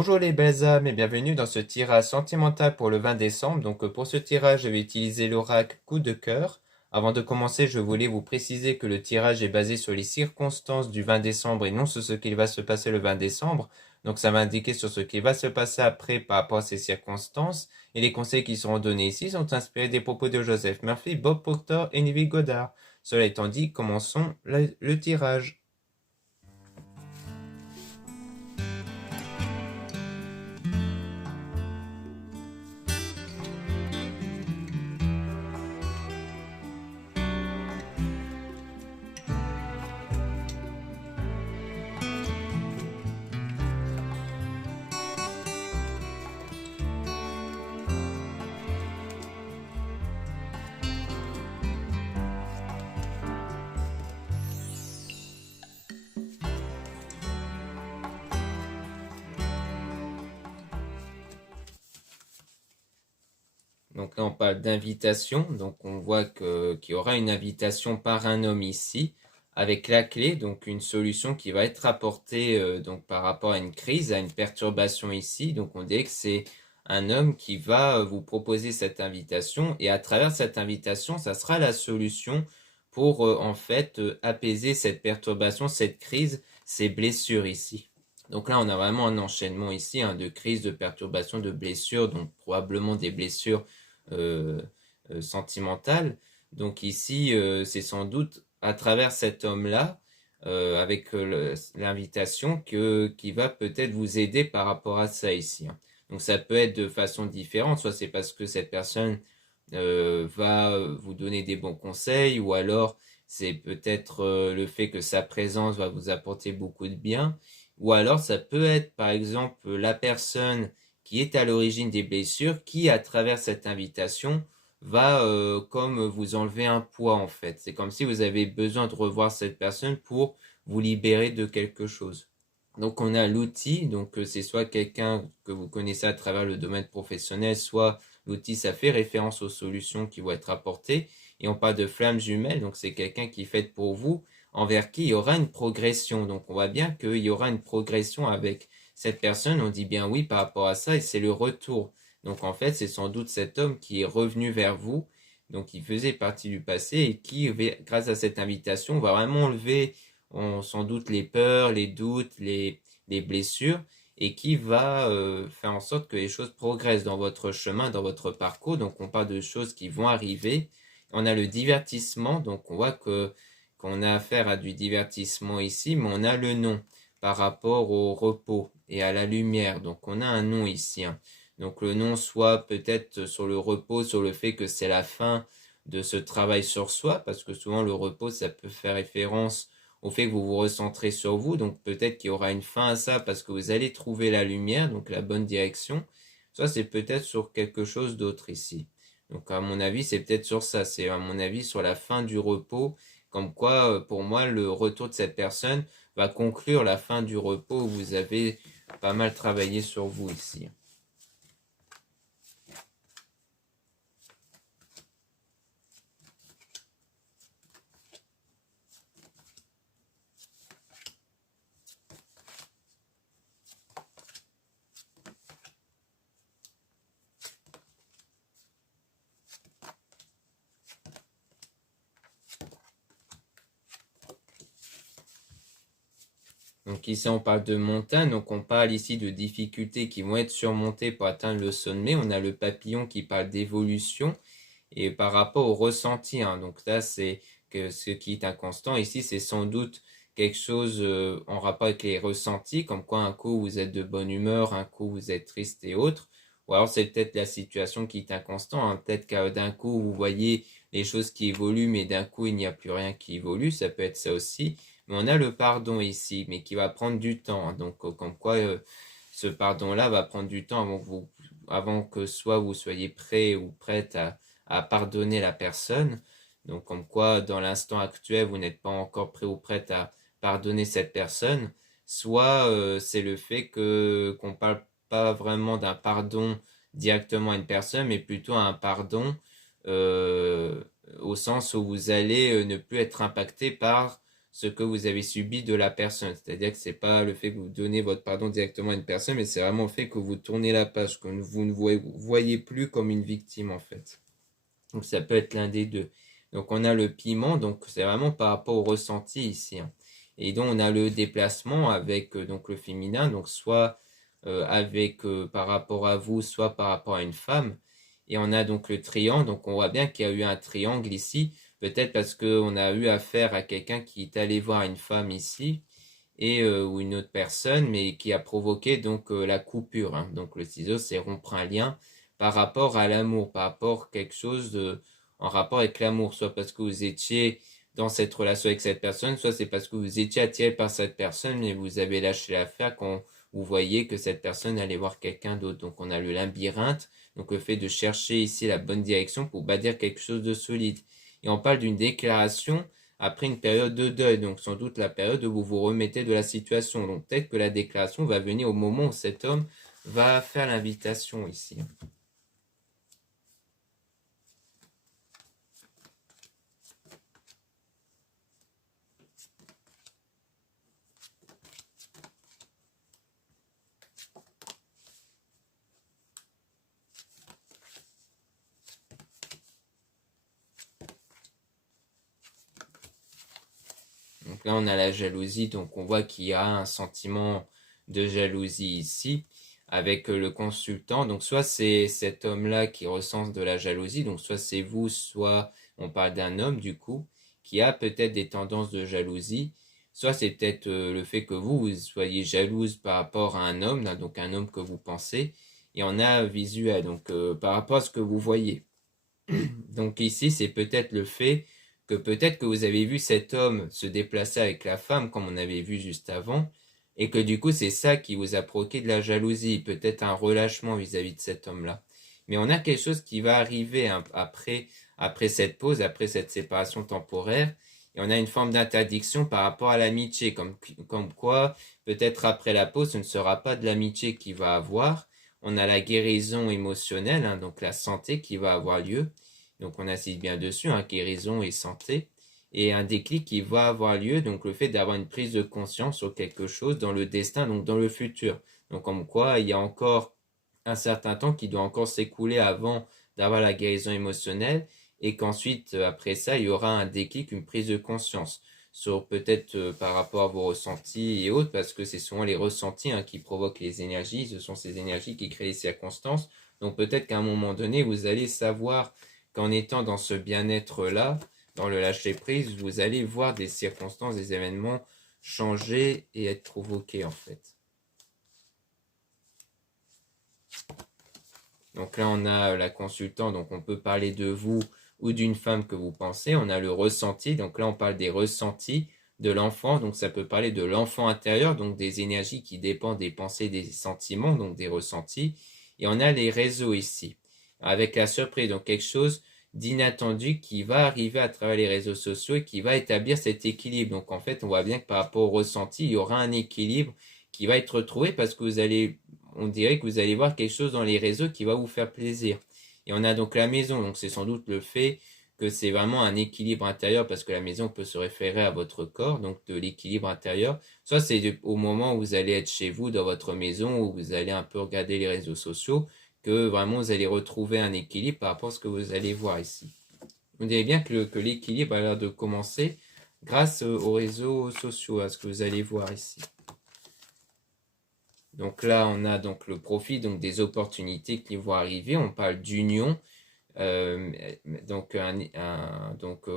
Bonjour les belles âmes et bienvenue dans ce tirage sentimental pour le 20 décembre. Pour ce tirage, je vais utiliser l'oracle coup de cœur. Avant de commencer, je voulais vous préciser que le tirage est basé sur les circonstances du 20 décembre et non sur ce qu'il va se passer le 20 décembre. Donc ça va indiquer sur ce qui va se passer après par rapport à ces circonstances. Et les conseils qui seront donnés ici sont inspirés des propos de Joseph Murphy, Bob Proctor et Neville Goddard. Cela étant dit, commençons le tirage. Donc là, on parle d'invitation. Donc on voit qu'il y aura une invitation par un homme ici, avec la clé, donc une solution qui va être apportée donc par rapport à une crise, à une perturbation ici. Donc on dit que c'est un homme qui va vous proposer cette invitation, et à travers cette invitation, ça sera la solution pour en fait apaiser cette perturbation, cette crise, ces blessures ici. Donc là, on a vraiment un enchaînement ici de crise, de perturbation, de blessures, donc probablement des blessures euh, sentimentale. Donc ici, c'est sans doute à travers cet homme-là, avec l'invitation, qui va peut-être vous aider par rapport à ça ici. Donc ça peut être de façon différente, soit c'est parce que cette personne va vous donner des bons conseils, ou alors c'est peut-être le fait que sa présence va vous apporter beaucoup de bien, ou alors ça peut être par exemple la personne qui est à l'origine des blessures, qui à travers cette invitation va comme vous enlever un poids en fait. C'est comme si vous avez besoin de revoir cette personne pour vous libérer de quelque chose. Donc on a l'outil, donc c'est soit quelqu'un que vous connaissez à travers le domaine professionnel, soit l'outil ça fait référence aux solutions qui vont être apportées. Et on parle de flamme jumelle, donc c'est quelqu'un qui fait pour vous, envers qui il y aura une progression. Donc on voit bien qu'il y aura une progression avec cette personne, on dit bien oui par rapport à ça, et c'est le retour. Donc en fait, c'est sans doute cet homme qui est revenu vers vous, donc qui faisait partie du passé, et qui, grâce à cette invitation, va vraiment enlever sans doute les peurs, les doutes, les blessures, et qui va faire en sorte que les choses progressent dans votre chemin, dans votre parcours. Donc on parle de choses qui vont arriver. On a le divertissement, donc on voit qu'on a affaire à du divertissement ici, mais on a le nom par rapport au repos et à la lumière. Donc on a un nom ici. Donc le nom soit peut-être sur le repos, sur le fait que c'est la fin de ce travail sur soi, parce que souvent le repos, ça peut faire référence au fait que vous vous recentrez sur vous. Donc peut-être qu'il y aura une fin à ça parce que vous allez trouver la lumière, donc la bonne direction. Soit c'est peut-être sur quelque chose d'autre ici. Donc à mon avis, c'est peut-être sur ça. C'est à mon avis sur la fin du repos. Comme quoi, pour moi, le retour de cette personne va conclure la fin du repos où vous avez pas mal travaillé sur vous ici. Donc ici on parle de montagne, donc on parle ici de difficultés qui vont être surmontées pour atteindre le sommet. On a le papillon qui parle d'évolution et par rapport au ressenti. Donc là c'est que ce qui est inconstant. Ici c'est sans doute quelque chose en rapport avec les ressentis, comme quoi un coup vous êtes de bonne humeur, un coup vous êtes triste et autres. Ou alors c'est peut-être la situation qui est inconstant. Peut-être que d'un coup vous voyez les choses qui évoluent, mais d'un coup il n'y a plus rien qui évolue. Ça peut être ça aussi. Mais on a le pardon ici, mais qui va prendre du temps. Donc, comme quoi, ce pardon-là va prendre du temps avant que soit vous soyez prêt ou prête à pardonner la personne. Donc, comme quoi, dans l'instant actuel, vous n'êtes pas encore prêt ou prête à pardonner cette personne. Soit c'est le fait qu'on parle pas vraiment d'un pardon directement à une personne, mais plutôt un pardon euh, au sens où vous allez ne plus être impacté par ce que vous avez subi de la personne. C'est-à-dire que c'est pas le fait que vous donnez votre pardon directement à une personne, mais c'est vraiment le fait que vous tournez la page, que vous ne vous voyez plus comme une victime en fait. Donc ça peut être l'un des deux. Donc on a le piment, donc c'est vraiment par rapport au ressenti ici, hein. Et donc on a le déplacement avec donc le féminin, donc soit avec par rapport à vous, soit par rapport à une femme. Et on a donc le triangle, donc on voit bien qu'il y a eu un triangle ici, peut-être parce qu'on a eu affaire à quelqu'un qui est allé voir une femme ici, et ou une autre personne, mais qui a provoqué donc la coupure, hein. Donc le ciseau, c'est rompre un lien par rapport à l'amour, par rapport à quelque chose en rapport avec l'amour, soit parce que vous étiez dans cette relation avec cette personne, soit c'est parce que vous étiez attiré par cette personne, mais vous avez lâché l'affaire quand vous voyez que cette personne allait voir quelqu'un d'autre. Donc on a le labyrinthe, donc le fait de chercher ici la bonne direction pour bâtir quelque chose de solide. Et on parle d'une déclaration après une période de deuil, donc sans doute la période où vous vous remettez de la situation. Donc peut-être que la déclaration va venir au moment où cet homme va faire l'invitation ici. Donc là, on a la jalousie, donc on voit qu'il y a un sentiment de jalousie ici avec le consultant. Donc soit c'est cet homme-là qui ressent de la jalousie, donc soit c'est vous, soit on parle d'un homme du coup, qui a peut-être des tendances de jalousie. Soit c'est peut-être le fait que vous soyez jalouse par rapport à un homme, donc un homme que vous pensez, et on a visuel, donc par rapport à ce que vous voyez. Donc ici, c'est peut-être le fait que peut-être que vous avez vu cet homme se déplacer avec la femme comme on avait vu juste avant, et que du coup c'est ça qui vous a provoqué de la jalousie, peut-être un relâchement vis-à-vis de cet homme-là. Mais on a quelque chose qui va arriver après cette pause, après cette séparation temporaire, et on a une forme d'interdiction par rapport à l'amitié, comme quoi peut-être après la pause ce ne sera pas de l'amitié qui va avoir, on a la guérison émotionnelle, hein, donc la santé qui va avoir lieu. Donc on insiste bien dessus, hein, guérison et santé. Et un déclic qui va avoir lieu, donc le fait d'avoir une prise de conscience sur quelque chose dans le destin, donc dans le futur. Donc comme quoi il y a encore un certain temps qui doit encore s'écouler avant d'avoir la guérison émotionnelle et qu'ensuite, après ça, il y aura un déclic, une prise de conscience sur peut-être par rapport à vos ressentis et autres, parce que c'est souvent les ressentis, hein, qui provoquent les énergies, ce sont ces énergies qui créent les circonstances. Donc peut-être qu'à un moment donné, vous allez savoir qu'en étant dans ce bien-être-là, dans le lâcher-prise, vous allez voir des circonstances, des événements changer et être provoqués en fait. Donc là, on a la consultante, donc on peut parler de vous ou d'une femme que vous pensez. On a le ressenti, donc là, on parle des ressentis de l'enfant, donc ça peut parler de l'enfant intérieur, donc des énergies qui dépendent des pensées, des sentiments, donc des ressentis. Et on a les réseaux ici, avec la surprise, donc quelque chose d'inattendu qui va arriver à travers les réseaux sociaux et qui va établir cet équilibre. Donc en fait, on voit bien que par rapport au ressenti, il y aura un équilibre qui va être retrouvé parce que on dirait que vous allez voir quelque chose dans les réseaux qui va vous faire plaisir. Et on a donc la maison, donc c'est sans doute le fait que c'est vraiment un équilibre intérieur parce que la maison peut se référer à votre corps, donc de l'équilibre intérieur. Soit c'est au moment où vous allez être chez vous, dans votre maison, où vous allez un peu regarder les réseaux sociaux, que vraiment vous allez retrouver un équilibre par rapport à ce que vous allez voir ici. Vous voyez bien que l'équilibre a l'air de commencer grâce aux réseaux sociaux, à ce que vous allez voir ici. Donc là, on a donc le profit, donc des opportunités qui vont arriver. On parle d'union, euh, donc,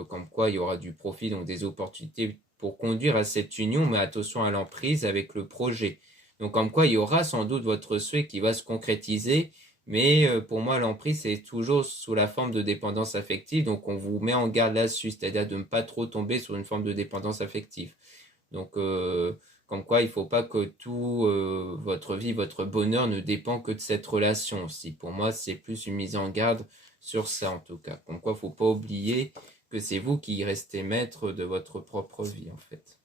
comme quoi il y aura du profit, donc des opportunités pour conduire à cette union, mais attention à l'emprise avec le projet. Donc comme quoi il y aura sans doute votre souhait qui va se concrétiser, mais pour moi l'emprise c'est toujours sous la forme de dépendance affective, donc on vous met en garde là-dessus, c'est-à-dire de ne pas trop tomber sur une forme de dépendance affective. Donc comme quoi il ne faut pas que tout votre vie, votre bonheur ne dépend que de cette relation aussi. Pour moi c'est plus une mise en garde sur ça en tout cas. Comme quoi, il ne faut pas oublier que c'est vous qui restez maître de votre propre vie en fait.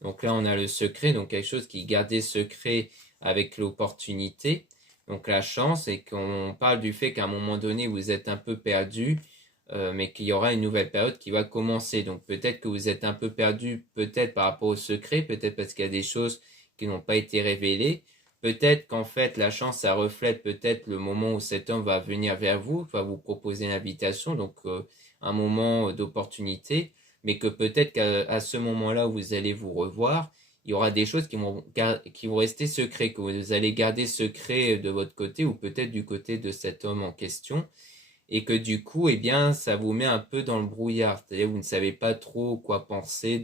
Donc là, on a le secret, donc quelque chose qui est gardé secret avec l'opportunité. Donc la chance, et qu'on parle du fait qu'à un moment donné, vous êtes un peu perdu mais qu'il y aura une nouvelle période qui va commencer. Donc peut-être que vous êtes un peu perdu, peut-être par rapport au secret, peut-être parce qu'il y a des choses qui n'ont pas été révélées. Peut-être qu'en fait la chance, ça reflète peut-être le moment où cet homme va venir vers vous, va vous proposer une invitation, donc un moment d'opportunité, mais que peut-être qu'à ce moment-là où vous allez vous revoir, il y aura des choses qui vont rester secrets, que vous allez garder secrets de votre côté ou peut-être du côté de cet homme en question et que du coup, eh bien, ça vous met un peu dans le brouillard. C'est-à-dire que vous ne savez pas trop quoi penser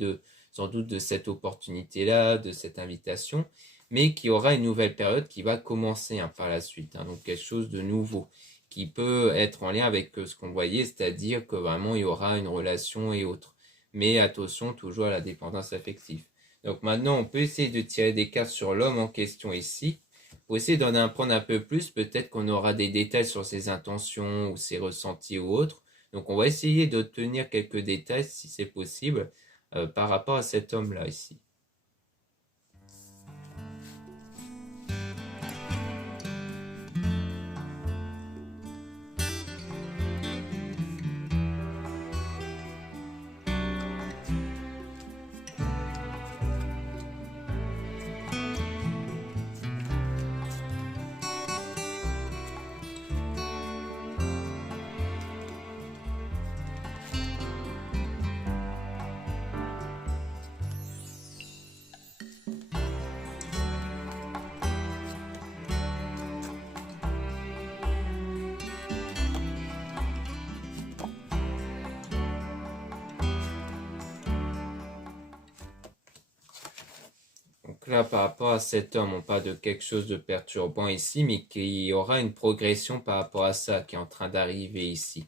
sans doute de cette opportunité-là, de cette invitation, mais qu'il y aura une nouvelle période qui va commencer par la suite. Donc quelque chose de nouveau qui peut être en lien avec ce qu'on voyait, c'est-à-dire que vraiment il y aura une relation et autres. Mais attention toujours à la dépendance affective. Donc maintenant, on peut essayer de tirer des cartes sur l'homme en question ici. Pour essayer d'en apprendre un peu plus, peut-être qu'on aura des détails sur ses intentions ou ses ressentis ou autres. Donc on va essayer d'obtenir quelques détails, si c'est possible, par rapport à cet homme-là ici. Donc là, par rapport à cet homme, on parle de quelque chose de perturbant ici, mais qu'il y aura une progression par rapport à ça qui est en train d'arriver ici.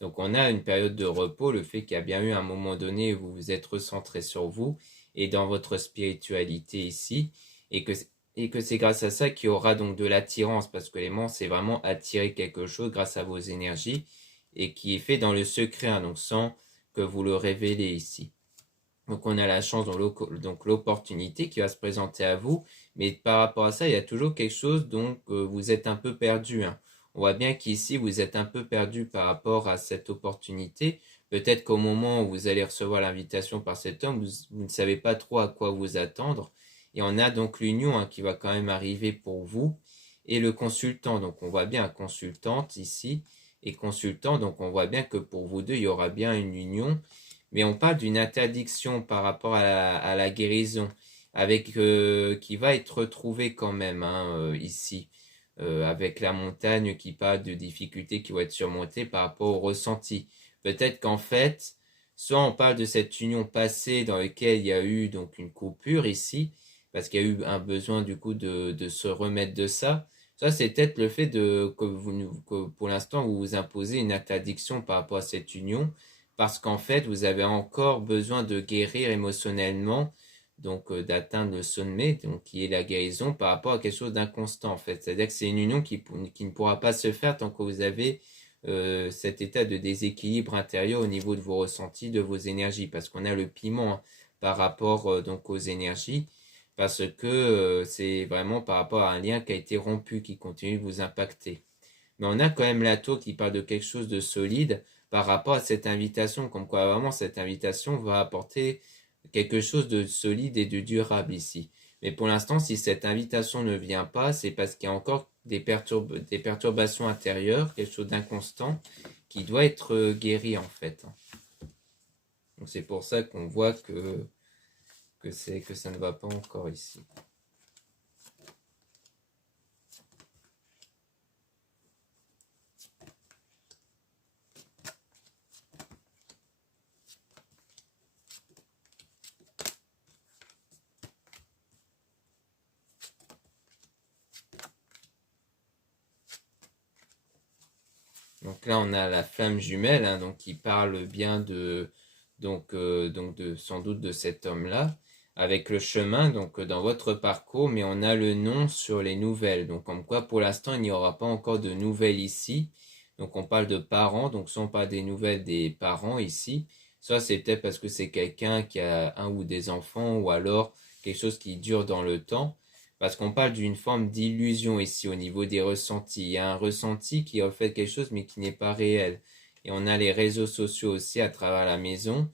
Donc on a une période de repos, le fait qu'il y a bien eu un moment donné où vous vous êtes recentré sur vous et dans votre spiritualité ici, et que, et que c'est grâce à ça qu'il y aura donc de l'attirance, parce que l'aimant, c'est vraiment attirer quelque chose grâce à vos énergies, et qui est fait dans le secret, donc sans que vous le révélez ici. Donc on a la chance, donc l'opportunité qui va se présenter à vous, mais par rapport à ça, il y a toujours quelque chose dont vous êtes un peu perdu. On voit bien qu'ici, vous êtes un peu perdu par rapport à cette opportunité. Peut-être qu'au moment où vous allez recevoir l'invitation par cet homme, vous ne savez pas trop à quoi vous attendre. Et on a donc l'union qui va quand même arriver pour vous. Et le consultant, donc on voit bien consultante ici, et consultant, donc on voit bien que pour vous deux, il y aura bien une union mais on parle d'une interdiction par rapport à la guérison, avec qui va être retrouvée quand même ici, avec la montagne qui parle de difficultés qui vont être surmontées par rapport au ressenti. Peut-être qu'en fait, soit on parle de cette union passée dans laquelle il y a eu donc une coupure ici, parce qu'il y a eu un besoin du coup de se remettre de ça. Ça, c'est peut-être le fait que pour l'instant vous vous imposez une interdiction par rapport à cette union parce qu'en fait, vous avez encore besoin de guérir émotionnellement, donc d'atteindre le sommet, donc qui est la guérison par rapport à quelque chose d'inconstant en fait. C'est-à-dire que c'est une union qui ne pourra pas se faire tant que vous avez cet état de déséquilibre intérieur au niveau de vos ressentis, de vos énergies, parce qu'on a le piment par rapport donc aux énergies, parce que c'est vraiment par rapport à un lien qui a été rompu, qui continue de vous impacter. Mais on a quand même la tour qui parle de quelque chose de solide par rapport à cette invitation, comme quoi vraiment cette invitation va apporter quelque chose de solide et de durable ici. Mais pour l'instant, si cette invitation ne vient pas, c'est parce qu'il y a encore des perturbations intérieures, quelque chose d'inconstant qui doit être guéri en fait. Donc c'est pour ça qu'on voit que ça ne va pas encore ici. Donc là, on a la flamme jumelle, donc qui parle bien donc sans doute de cet homme-là, avec le chemin, donc dans votre parcours, mais on a le nom sur les nouvelles. Donc comme quoi, pour l'instant, il n'y aura pas encore de nouvelles ici. Donc on parle de parents, donc soit on parle des nouvelles des parents ici, soit c'est peut-être parce que c'est quelqu'un qui a un ou des enfants, ou alors quelque chose qui dure dans le temps. Parce qu'on parle d'une forme d'illusion ici au niveau des ressentis. Il y a un ressenti qui reflète quelque chose mais qui n'est pas réel. et on a les réseaux sociaux aussi à travers la maison,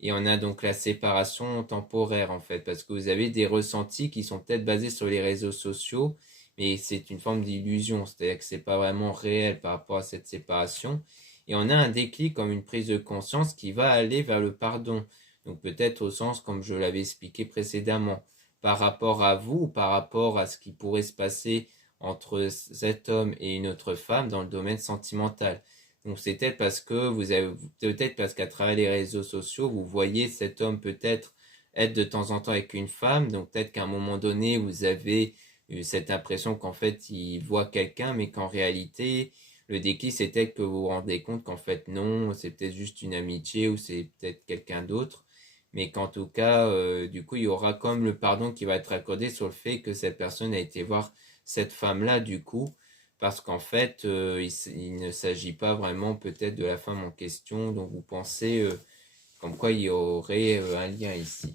et on a donc la séparation temporaire en fait, parce que vous avez des ressentis qui sont peut-être basés sur les réseaux sociaux, mais c'est une forme d'illusion, c'est-à-dire que c'est pas vraiment réel par rapport à cette séparation. Et on a un déclic comme une prise de conscience qui va aller vers le pardon. Donc peut-être au sens comme je l'avais expliqué précédemment, par rapport à vous, ou par rapport à ce qui pourrait se passer entre cet homme et une autre femme dans le domaine sentimental. Donc c'est peut-être parce que vous avez, peut-être parce qu'à travers les réseaux sociaux, vous voyez cet homme peut-être être de temps en temps avec une femme. Donc peut-être qu'à un moment donné, vous avez eu cette impression qu'en fait, il voit quelqu'un, mais qu'en réalité, le déclic, c'était que vous vous rendez compte qu'en fait, non, c'est peut-être juste une amitié ou c'est peut-être quelqu'un d'autre. Mais qu'en tout cas, du coup, il y aura comme le pardon qui va être accordé sur le fait que cette personne a été voir cette femme-là, du coup, parce qu'en fait, il ne s'agit pas vraiment peut-être de la femme en question dont vous pensez, comme quoi il y aurait un lien ici.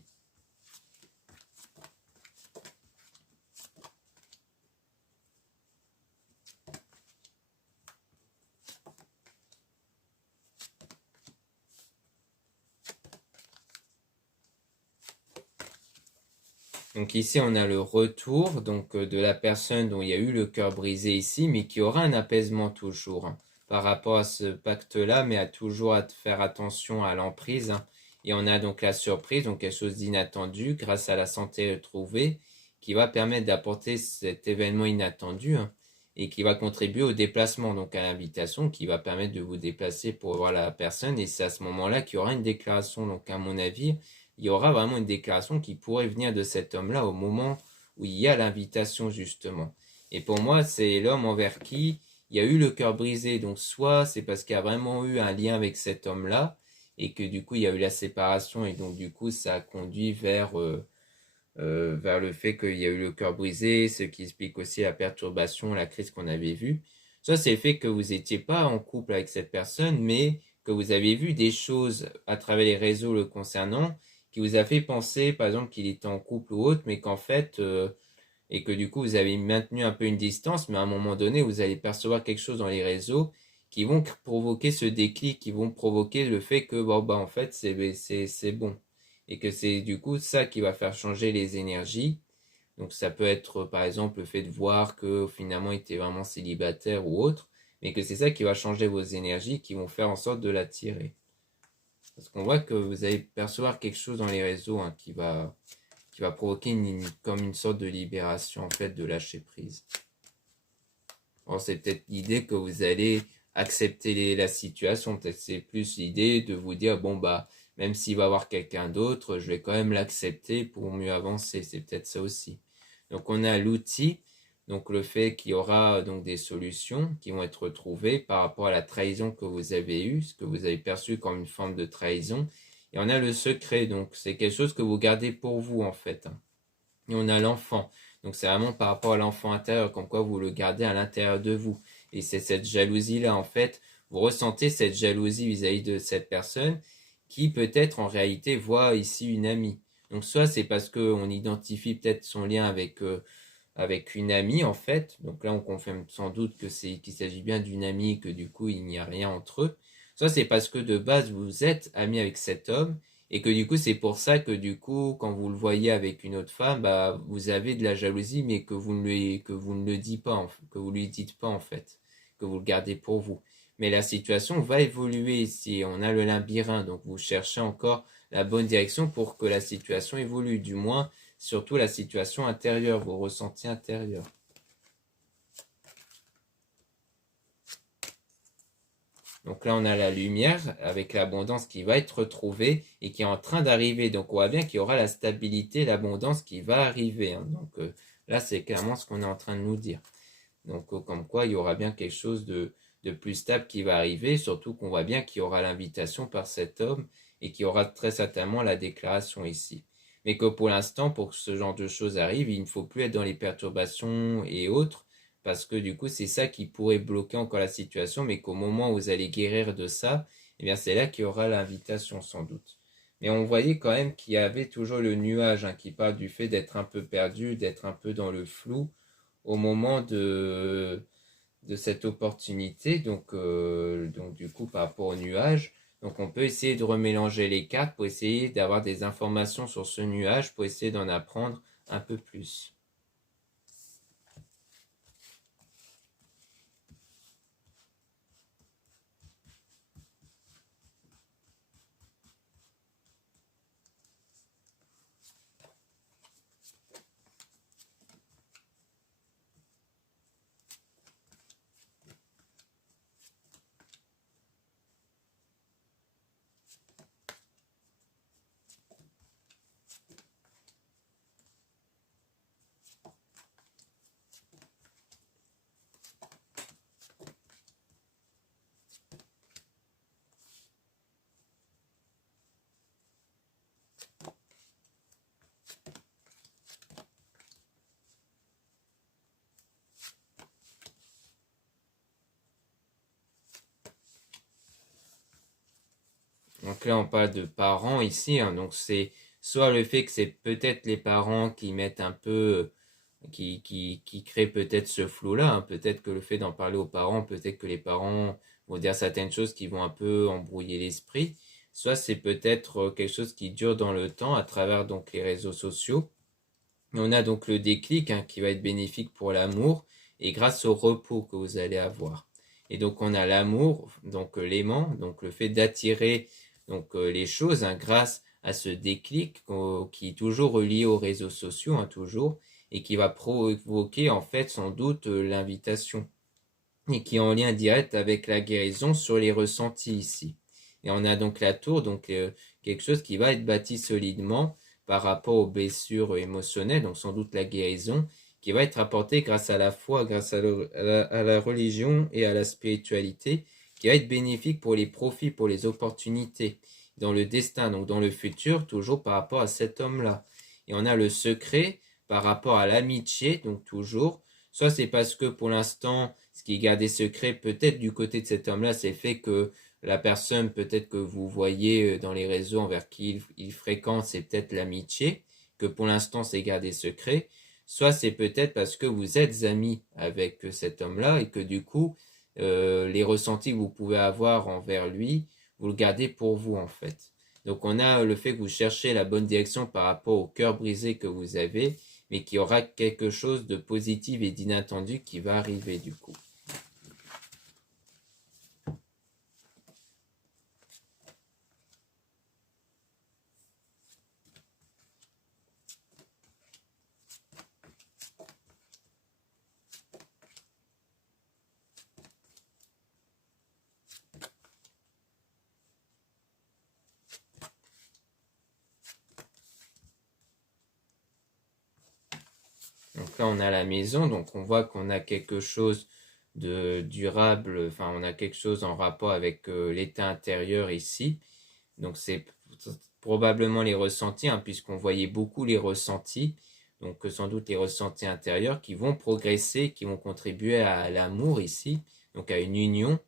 Donc ici, on a le retour donc de la personne dont il y a eu le cœur brisé ici, mais qui aura un apaisement toujours hein, par rapport à ce pacte-là, mais à toujours à faire attention à l'emprise. Hein. Et on a donc la surprise, donc quelque chose d'inattendu grâce à la santé retrouvée, qui va permettre d'apporter cet événement inattendu hein, et qui va contribuer au déplacement, donc à l'invitation, qui va permettre de vous déplacer pour voir la personne. Et c'est à ce moment-là qu'il y aura une déclaration, donc à mon avis il y aura vraiment une déclaration qui pourrait venir de cet homme-là au moment où il y a l'invitation justement. Et pour moi, c'est l'homme envers qui il y a eu le cœur brisé. Donc soit c'est parce qu'il y a vraiment eu un lien avec cet homme-là et que du coup il y a eu la séparation et donc du coup ça a conduit vers le fait qu'il y a eu le cœur brisé, ce qui explique aussi la perturbation, la crise qu'on avait vue. Soit c'est le fait que vous n'étiez pas en couple avec cette personne, mais que vous avez vu des choses à travers les réseaux le concernant qui vous a fait penser, par exemple, qu'il était en couple ou autre, mais qu'en fait, et que du coup, vous avez maintenu un peu une distance, mais à un moment donné, vous allez percevoir quelque chose dans les réseaux qui vont provoquer ce déclic, qui vont provoquer le fait que, bon, bah, en fait, c'est bon. Et que c'est du coup ça qui va faire changer les énergies. Donc ça peut être, par exemple, le fait de voir que finalement, il était vraiment célibataire ou autre, mais que c'est ça qui va changer vos énergies, qui vont faire en sorte de l'attirer. Parce qu'on voit que vous allez percevoir quelque chose dans les réseaux hein, qui va provoquer comme une sorte de libération en fait de lâcher prise. Alors c'est peut-être l'idée que vous allez accepter la situation. Peut-être c'est plus l'idée de vous dire bon bah même s'il va y avoir quelqu'un d'autre, je vais quand même l'accepter pour mieux avancer. C'est peut-être ça aussi. Donc on a l'outil, donc le fait qu'il y aura donc des solutions qui vont être trouvées par rapport à la trahison que vous avez eue, ce que vous avez perçu comme une forme de trahison. Et on a le secret, donc c'est quelque chose que vous gardez pour vous en fait. Et on a l'enfant. Donc c'est vraiment par rapport à l'enfant intérieur, comme quoi vous le gardez à l'intérieur de vous. Et c'est cette jalousie-là, en fait, vous ressentez cette jalousie vis-à-vis de cette personne qui peut-être en réalité voit ici une amie. Donc soit c'est parce qu'on identifie peut-être son lien avec une amie en fait. Donc là on confirme sans doute que c'est qu'il s'agit bien d'une amie et que du coup il n'y a rien entre eux. Soit c'est parce que de base vous êtes ami avec cet homme et que du coup c'est pour ça que du coup quand vous le voyez avec une autre femme, bah vous avez de la jalousie mais que vous ne le dites pas que vous lui dites pas en fait, que vous le gardez pour vous. Mais la situation va évoluer ici. On a le labyrinthe, donc vous cherchez encore la bonne direction pour que la situation évolue, du moins surtout la situation intérieure, vos ressentis intérieurs. Donc là, on a la lumière avec l'abondance qui va être retrouvée et qui est en train d'arriver. Donc on voit bien qu'il y aura la stabilité, l'abondance qui va arriver. Hein. Donc là, c'est clairement ce qu'on est en train de nous dire. Donc comme quoi, il y aura bien quelque chose de plus stable qui va arriver, surtout qu'on voit bien qu'il y aura l'invitation par cet homme et qu'il y aura très certainement la déclaration ici. Mais que pour l'instant, pour que ce genre de choses arrive, il ne faut plus être dans les perturbations et autres, parce que du coup, c'est ça qui pourrait bloquer encore la situation, mais qu'au moment où vous allez guérir de ça, eh bien c'est là qu'il y aura l'invitation sans doute. Mais on voyait quand même qu'il y avait toujours le nuage hein, qui parle du fait d'être un peu perdu, d'être un peu dans le flou au moment de cette opportunité, donc du coup par rapport au nuage. Donc on peut essayer de remélanger les cartes pour essayer d'avoir des informations sur ce nuage, pour essayer d'en apprendre un peu plus. Donc là, on parle de parents ici, hein, donc c'est soit le fait que c'est peut-être les parents qui mettent un peu, qui créent peut-être ce flou-là, hein, peut-être que le fait d'en parler aux parents, peut-être que les parents vont dire certaines choses qui vont un peu embrouiller l'esprit, soit c'est peut-être quelque chose qui dure dans le temps à travers donc les réseaux sociaux. Et on a donc le déclic, hein, qui va être bénéfique pour l'amour et grâce au repos que vous allez avoir. Et donc on a l'amour, donc l'aimant, donc le fait d'attirer donc les choses, hein, grâce à ce déclic qui est toujours relié aux réseaux sociaux, hein, toujours, et qui va provoquer en fait sans doute l'invitation et qui est en lien direct avec la guérison sur les ressentis ici. Et on a donc la tour, donc quelque chose qui va être bâti solidement par rapport aux blessures émotionnelles, donc sans doute la guérison, qui va être apportée grâce à la foi, grâce à la religion et à la spiritualité, qui va être bénéfique pour les profits, pour les opportunités, dans le destin, donc dans le futur, toujours par rapport à cet homme-là. Et on a le secret par rapport à l'amitié, donc toujours, soit c'est parce que pour l'instant, ce qui est gardé secret, peut-être du côté de cet homme-là, c'est le fait que la personne, peut-être que vous voyez dans les réseaux envers qui il fréquente, c'est peut-être l'amitié, que pour l'instant c'est gardé secret. Soit c'est peut-être parce que vous êtes amis avec cet homme-là et que du coup, les ressentis que vous pouvez avoir envers lui, vous le gardez pour vous en fait. Donc on a le fait que vous cherchez la bonne direction par rapport au cœur brisé que vous avez, mais qu'il y aura quelque chose de positif et d'inattendu qui va arriver du coup. Donc là, on a la maison, donc on voit qu'on a quelque chose de durable, enfin on a quelque chose en rapport avec l'état intérieur ici. Donc c'est probablement les ressentis, hein, puisqu'on voyait beaucoup les ressentis, donc sans doute les ressentis intérieurs qui vont progresser, qui vont contribuer à l'amour ici, donc à une union.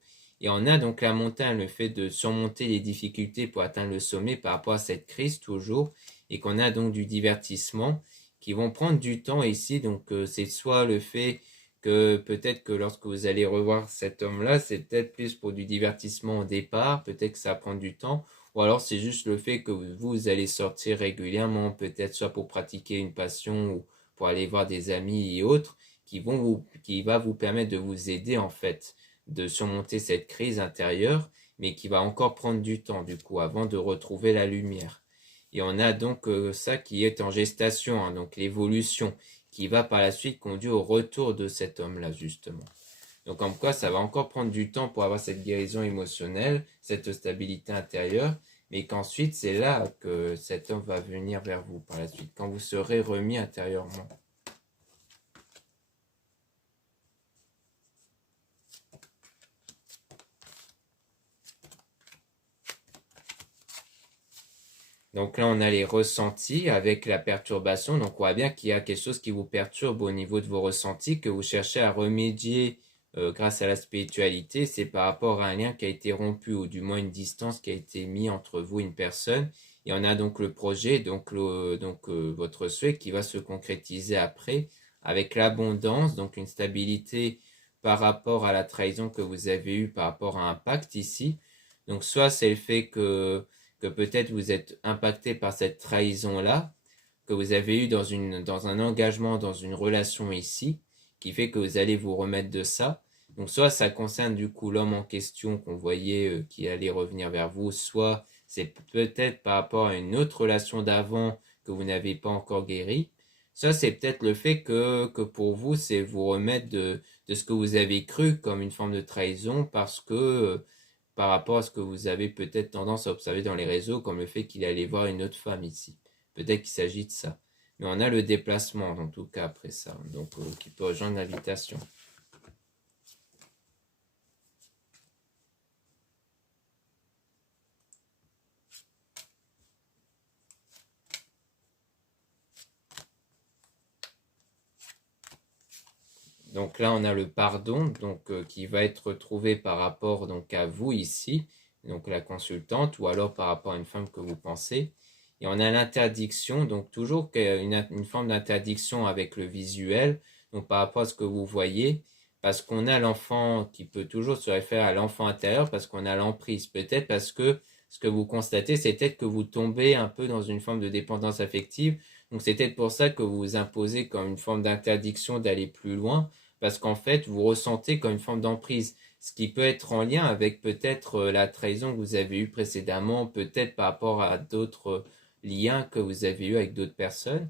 Et on a donc la montagne, le fait de surmonter les difficultés pour atteindre le sommet par rapport à cette crise toujours, et qu'on a donc du divertissement qui vont prendre du temps ici. Donc c'est soit le fait que peut-être que lorsque vous allez revoir cet homme-là, c'est peut-être plus pour du divertissement au départ, peut-être que ça va prendre du temps, ou alors c'est juste le fait que vous allez sortir régulièrement, peut-être soit pour pratiquer une passion ou pour aller voir des amis et autres, qui va vous permettre de vous aider en fait, de surmonter cette crise intérieure, mais qui va encore prendre du temps du coup avant de retrouver la lumière. Et on a donc ça qui est en gestation, hein, donc l'évolution, qui va par la suite conduire au retour de cet homme-là, justement. Donc comme quoi, ça va encore prendre du temps pour avoir cette guérison émotionnelle, cette stabilité intérieure, mais qu'ensuite, c'est là que cet homme va venir vers vous par la suite, quand vous serez remis intérieurement. Donc là, on a les ressentis avec la perturbation. Donc on voit bien qu'il y a quelque chose qui vous perturbe au niveau de vos ressentis, que vous cherchez à remédier grâce à la spiritualité. C'est par rapport à un lien qui a été rompu, ou du moins une distance qui a été mise entre vous et une personne. Et on a donc le projet, votre souhait qui va se concrétiser après, avec l'abondance, donc une stabilité par rapport à la trahison que vous avez eue par rapport à un pacte ici. Donc soit c'est le fait que peut-être vous êtes impacté par cette trahison-là, que vous avez eu dans un engagement, dans une relation ici, qui fait que vous allez vous remettre de ça. Donc soit ça concerne du coup l'homme en question qu'on voyait qui allait revenir vers vous, soit c'est peut-être par rapport à une autre relation d'avant que vous n'avez pas encore guéri. Ça, c'est peut-être le fait que pour vous, c'est vous remettre de ce que vous avez cru comme une forme de trahison parce que par rapport à ce que vous avez peut-être tendance à observer dans les réseaux, comme le fait qu'il allait voir une autre femme ici. Peut-être qu'il s'agit de ça. Mais on a le déplacement, en tout cas, après ça, donc qui peut rejoindre l'invitation. Donc là, on a le pardon, donc qui va être trouvé par rapport donc à vous ici, donc la consultante, ou alors par rapport à une femme que vous pensez. Et on a l'interdiction, donc toujours une forme d'interdiction avec le visuel, donc par rapport à ce que vous voyez, parce qu'on a l'enfant qui peut toujours se référer à l'enfant intérieur, parce qu'on a l'emprise, peut-être parce que ce que vous constatez, c'est peut-être que vous tombez un peu dans une forme de dépendance affective, donc c'est peut-être pour ça que vous vous imposez comme une forme d'interdiction d'aller plus loin, parce qu'en fait, vous ressentez comme une forme d'emprise, ce qui peut être en lien avec peut-être la trahison que vous avez eue précédemment, peut-être par rapport à d'autres liens que vous avez eus avec d'autres personnes,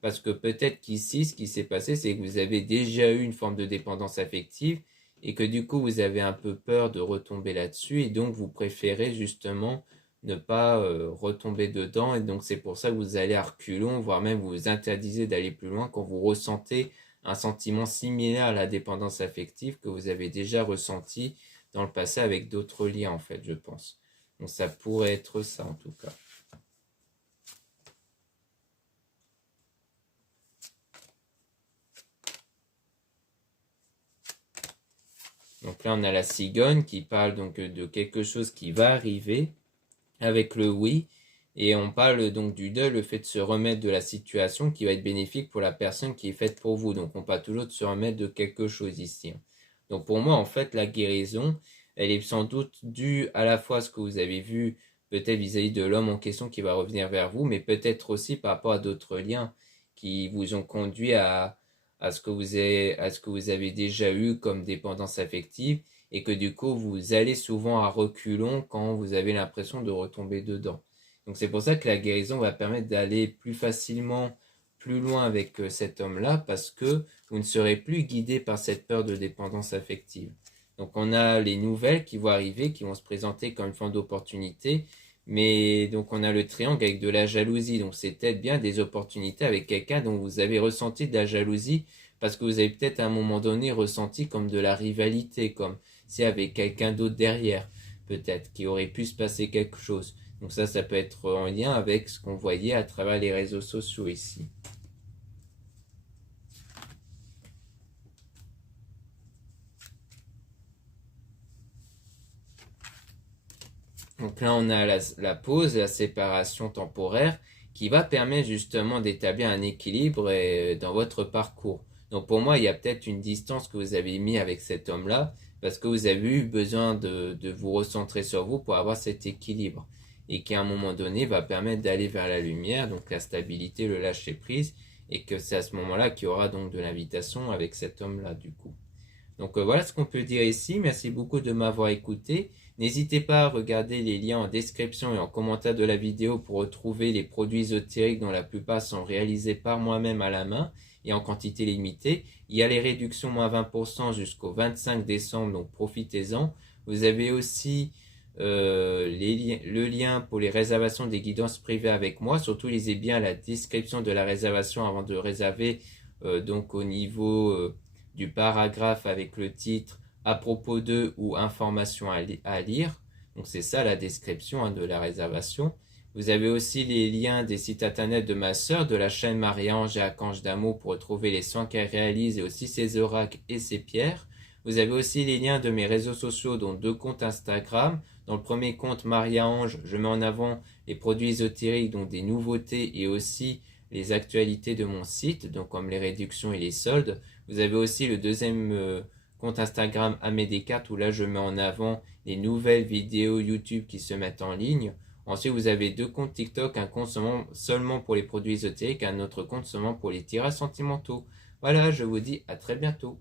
parce que peut-être qu'ici, ce qui s'est passé, c'est que vous avez déjà eu une forme de dépendance affective, et que du coup, vous avez un peu peur de retomber là-dessus, et donc vous préférez justement ne pas retomber dedans, et donc c'est pour ça que vous allez à reculons, voire même vous vous interdisez d'aller plus loin quand vous ressentez un sentiment similaire à la dépendance affective que vous avez déjà ressenti dans le passé avec d'autres liens, en fait, je pense. Donc ça pourrait être ça, en tout cas. Donc là, on a la cigogne qui parle donc de quelque chose qui va arriver avec le oui. Et on parle donc du deuil, le fait de se remettre de la situation qui va être bénéfique pour la personne qui est faite pour vous. Donc on parle toujours de se remettre de quelque chose ici. Donc pour moi, en fait, la guérison, elle est sans doute due à la fois à ce que vous avez vu, peut-être vis-à-vis de l'homme en question qui va revenir vers vous, mais peut-être aussi par rapport à d'autres liens qui vous ont conduit à ce que vous avez déjà eu comme dépendance affective et que du coup vous allez souvent à reculons quand vous avez l'impression de retomber dedans. Donc c'est pour ça que la guérison va permettre d'aller plus facilement plus loin avec cet homme-là parce que vous ne serez plus guidé par cette peur de dépendance affective. Donc on a les nouvelles qui vont arriver, qui vont se présenter comme une forme d'opportunité, mais donc on a le triangle avec de la jalousie. Donc c'est peut-être bien des opportunités avec quelqu'un dont vous avez ressenti de la jalousie parce que vous avez peut-être à un moment donné ressenti comme de la rivalité, comme s'il y avait quelqu'un d'autre derrière, peut-être, qui aurait pu se passer quelque chose. Donc ça peut être en lien avec ce qu'on voyait à travers les réseaux sociaux ici. Donc là, on a la pause, la séparation temporaire, qui va permettre justement d'établir un équilibre dans votre parcours. Donc pour moi, il y a peut-être une distance que vous avez mis avec cet homme-là, parce que vous avez eu besoin de vous recentrer sur vous pour avoir cet équilibre. Et qui à un moment donné va permettre d'aller vers la lumière, donc la stabilité, le lâcher-prise, et que c'est à ce moment-là qu'il y aura donc de l'invitation avec cet homme-là du coup. Donc voilà ce qu'on peut dire ici. Merci beaucoup de m'avoir écouté. N'hésitez pas à regarder les liens en description et en commentaire de la vidéo pour retrouver les produits ésotériques dont la plupart sont réalisés par moi-même à la main et en quantité limitée. Il y a les réductions moins 20% jusqu'au 25 décembre, donc profitez-en. Vous avez aussi le lien pour les réservations des guidances privées avec moi. Surtout lisez bien la description de la réservation avant de réserver donc au niveau du paragraphe avec le titre à propos de ou information à lire. Donc c'est ça la description de la réservation. Vous avez aussi les liens des sites internet de ma sœur, de la chaîne Marie-Ange et Archange d'amour pour retrouver les soins qu'elle réalise et aussi ses oracles et ses pierres. Vous avez aussi les liens de mes réseaux sociaux, dont 2 comptes Instagram. Dans le premier compte Marie-Ange, je mets en avant les produits ésotériques, donc des nouveautés et aussi les actualités de mon site, donc comme les réductions et les soldes. Vous avez aussi le deuxième compte Instagram Amé Descartes où là je mets en avant les nouvelles vidéos YouTube qui se mettent en ligne. Ensuite, vous avez 2 comptes TikTok, un compte seulement pour les produits ésotériques, un autre compte seulement pour les tirages sentimentaux. Voilà, je vous dis à très bientôt.